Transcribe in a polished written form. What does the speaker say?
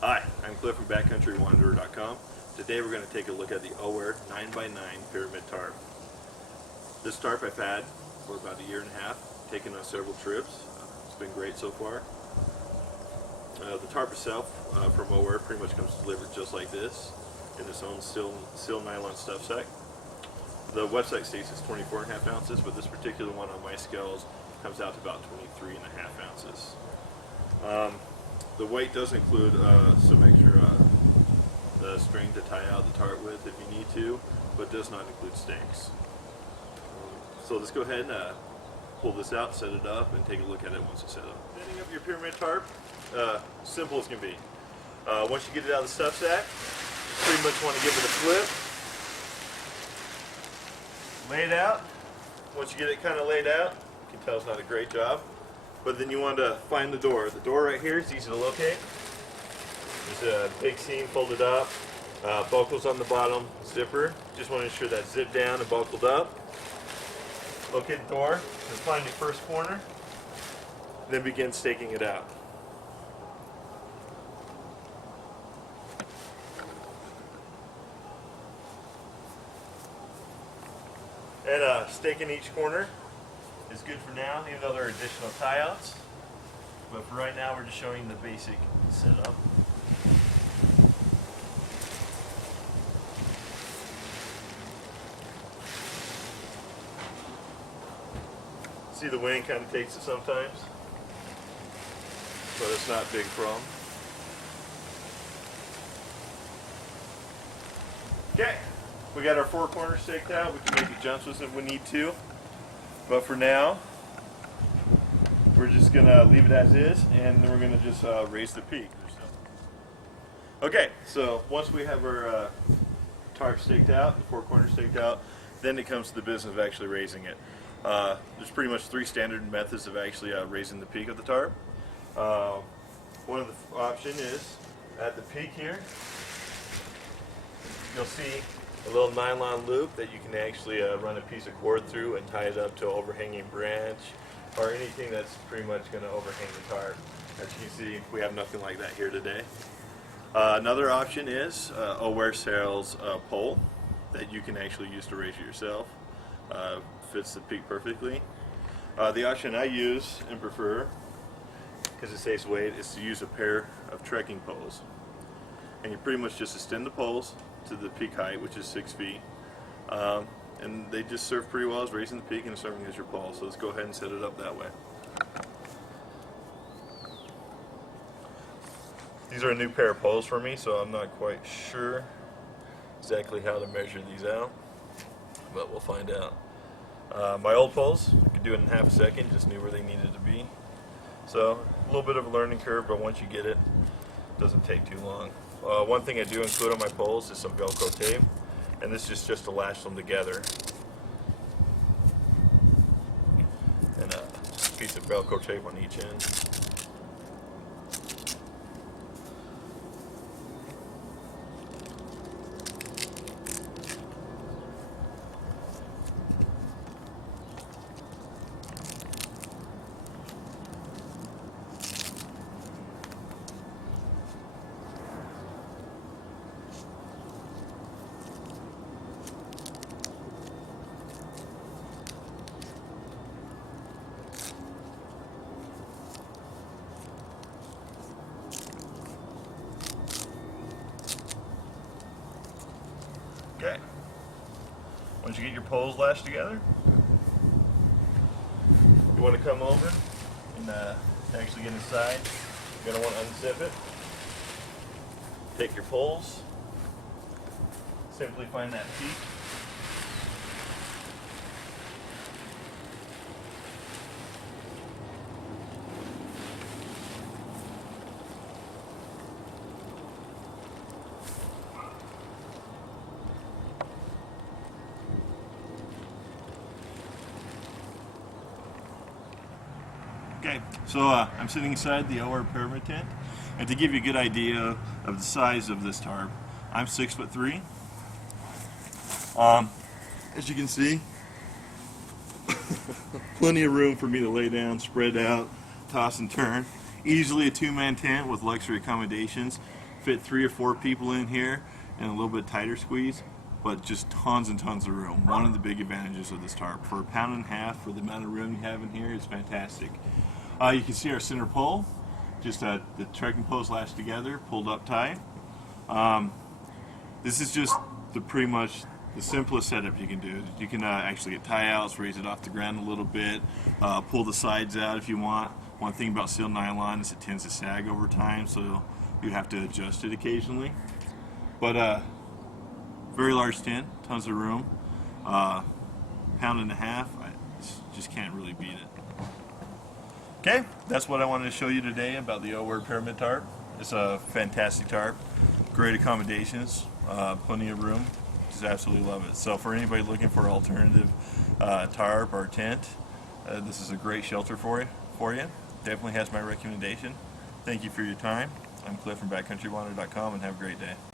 Hi, I'm Cliff from BackcountryWanderer.com. Today we're going to take a look at the Oware 9x9 Pyramid Tarp. This tarp I've had for about a year and a half, taken on several trips. It's been great so far. The tarp itself from Oware pretty much comes delivered just like this in its own steel nylon stuff sack. The website states it's 24.5 ounces, but this particular one on my scales comes out to about 23.5 ounces. The weight does include some extra string to tie out the tarp with if you need to, but does not include stakes. So let's go ahead and pull this out, set it up, and take a look at it once it's set up. Setting up your pyramid tarp, simple as can be. Once you get it out of the stuff sack, pretty much want to give it a flip. Lay it out. Once you get it kind of laid out, you can tell it's not a great job. But then you want to find the door. The door right here is easy to locate. There's a big seam folded up, buckles on the bottom, zipper. Just want to ensure that's zipped down and buckled up. Locate the door, and find your first corner, then begin staking it out. And staking each corner is good for now, even though there are additional tie-outs. But for right now, we're just showing the basic setup. See, the wind kind of takes it sometimes, but it's not a big problem. Okay, we got our four corners staked out. We can make adjustments if we need to, but for now, we're just gonna leave it as is, and then we're gonna just raise the peak. Okay, so once we have our tarp staked out, the four corners staked out, then it comes to the business of actually raising it. There's pretty much three standard methods of actually raising the peak of the tarp. One of the options is at the peak here, you'll see a little nylon loop that you can actually run a piece of cord through and tie it up to an overhanging branch or anything that's pretty much going to overhang the tarp. As you can see, we have nothing like that here today. Another option is Oware sells a pole that you can actually use to raise it yourself. Fits the peak perfectly. The option I use and prefer, because it saves weight, is to use a pair of trekking poles. And you pretty much just extend the poles to the peak height, which is 6 feet. And they just serve pretty well as raising the peak and serving as your pole. So let's go ahead and set it up that way. These are a new pair of poles for me, so I'm not quite sure exactly how to measure these out, but we'll find out. My old poles, I could do it in half a second, just knew where they needed to be. So a little bit of a learning curve, but once you get it, it doesn't take too long. One thing I do include on my poles is some Velcro tape, and this is just to latch them together. And a piece of Velcro tape on each end. Okay. Once you get your poles lashed together, you want to come over and actually get inside. You're going to want to unzip it. Take your poles. Simply find that peak. Okay, so I'm sitting inside the Oware Pyramid tent, and to give you a good idea of the size of this tarp, I'm 6'3". As you can see, plenty of room for me to lay down, spread out, toss and turn. Easily a two-man tent with luxury accommodations. fit 3 or 4 people in here and a little bit tighter squeeze, but just tons and tons of room. One of the big advantages of this tarp. For £1.50 for the amount of room you have in here, it's fantastic. You can see our center pole, just the trekking poles lashed together, pulled up tight. This is just pretty much the simplest setup you can do. You can actually get tie outs, raise it off the ground a little bit, pull the sides out if you want. One thing about steel nylon is it tends to sag over time, so you have to adjust it occasionally. But very large tent, tons of room. £1.50, I just can't really beat it. Okay, that's what I wanted to show you today about the Oware Pyramid Tarp. It's a fantastic tarp, great accommodations, plenty of room. Just absolutely love it. So for anybody looking for an alternative tarp or tent, this is a great shelter for you. Definitely has my recommendation. Thank you for your time. I'm Cliff from backcountrywander.com, and have a great day.